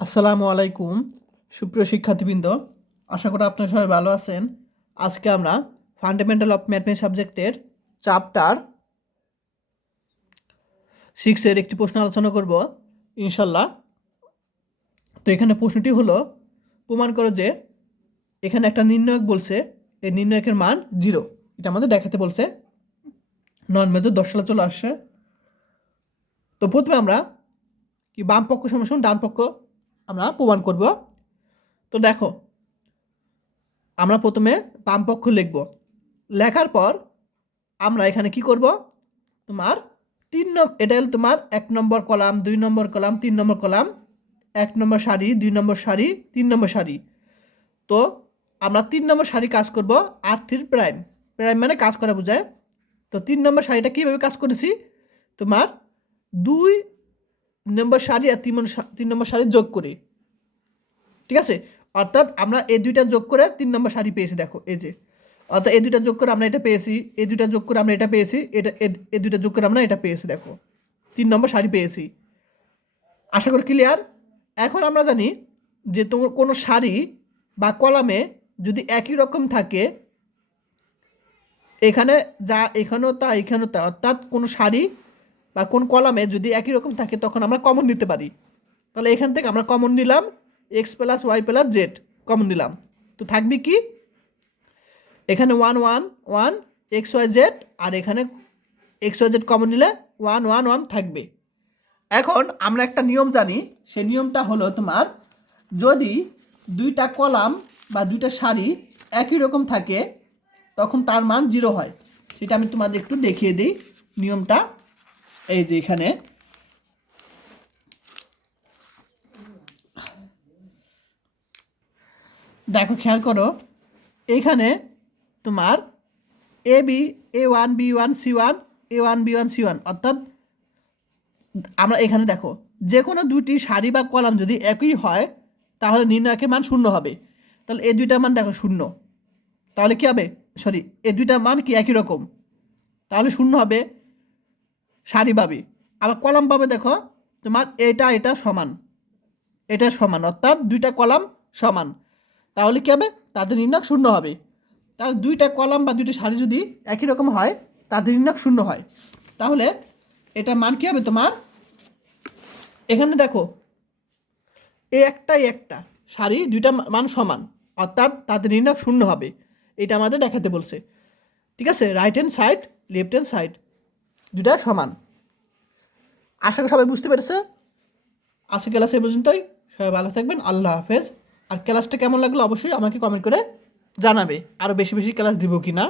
আসসালামু আলাইকুম সুপ্রিয় শিক্ষার্থীবৃন্দ, আশা করি আপনারা সবাই ভালো আছেন। আজকে আমরা ফান্ডামেন্টাল অফ ম্যাথমেটিক্স সাবজেক্টের চ্যাপ্টার 6-এর একটি প্রশ্ন আলোচনা করব ইনশাল্লাহ। তো এখানে প্রশ্নটি হলো, প্রমাণ করো যে এখানে একটা নির্ণায়ক বলছে, এই নির্ণায়কের মান 0। এটা আমাদের দেখাতে বলছে। নন মেজর 10 সালে চলে আসছে। তো প্রথমে আমরা কি বাম পক্ষ সমান ডান পক্ষ আমরা প্রমাণ করব। তো দেখো, আমরা প্রথমে বাম পক্ষ লিখব। লেখার পর আমরা এখানে কি করব, তোমার এটা হলো তোমার 1 নম্বর কলাম, 2 নম্বর কলাম, 3 নম্বর কলাম, 1 নম্বর সারি, 2 নম্বর সারি, 3 নম্বর সারি। তো আমরা 3 নম্বর সারি কাজ করব R3 প্রাইম। প্রাইম মানে কাজ করা বোঝায়। তো 3 নম্বর সারিটা কীভাবে কাজ করেছি, তোমার 2 নম্বর সারি আর 3 নম্বর সারি যোগ করি, ঠিক আছে। অর্থাৎ আমরা এই দুইটা যোগ করে 3 নম্বর সারি পেয়েছি। দেখো এই যে, অর্থাৎ এই দুইটা যোগ করে আমরা এটা পেয়েছি, এই দুইটা যোগ করে আমরা এটা পেয়েছি, এই দুইটা যোগ করে আমরা এটা পেয়েছি। দেখো 3 নম্বর সারি পেয়েছি। আশা করি ক্লিয়ার। এখন আমরা জানি যে তোমার কোনো সারি বা কলামে যদি একই রকম থাকে, এখানে যা এখানেও তা এখানেও তা, অর্থাৎ কোনো সারি বা কোন কলামে যদি একই রকম থাকে তখন আমরা কমন নিতে পারি। তাহলে এখান থেকে আমরা কমন নিলাম x + y + z কমন নিলাম। তো থাকবে কি, এখানে 1 1 1 xyz, আর এখানে xyz কমন নিলে 1 1 1 থাকবে। এখন আমরা একটা নিয়ম জানি, সেই নিয়মটা হলো তোমার, যদি দুইটা কলাম বা দুইটা সারি একই রকম থাকে তখন তার মান 0 হয়। সেটা আমি তোমাদের একটু দেখিয়ে দিই নিয়মটা। এই যে এখানে দেখো, খেয়াল করো, এইখানে তোমার A1 B1 C1 A1 B1 C1, অর্থাৎ আমরা এখানে দেখো যে কোনো দুটি সারি বা কলাম যদি একই হয় তাহলে নির্ণায়কের মান 0 হবে। তাহলে এই দুইটা মান দেখো 0, তাহলে কি হবে, সরি, এই দুইটা মান কি একই রকম, তাহলে 0 হবে সারি পাবে। আবার কলাম পাবে, দেখো তোমার এটা সমান, এটা সমান, অর্থাৎ দুইটা কলাম সমান, তাহলে কি হবে, তাদের নির্ণায়ক 0 হবে। তাহলে দুইটা কলাম বা দুইটা সারি যদি একই রকম হয় তাদের নির্ণায়ক 0 হয়। তাহলে এটা মান কি হবে তোমার, এখানে দেখো একটা সারি দুইটা মান সমান, অর্থাৎ তাদের নির্ণায়ক 0 হবে। এটা আমাদের দেখাতে বলছে, ঠিক আছে। Right hand side, left hand side দুইটা সমান। আশা করি সবাই বুঝতে পেরেছে। আজকে ক্লাস এই পর্যন্তই। সবাই ভালো থাকবেন, আল্লাহ হাফেজ। আর ক্লাসটা কেমন লাগলো অবশ্যই আমাকে কমেন্ট করে জানাবে, আরও বেশি বেশি ক্লাস দিব কি না।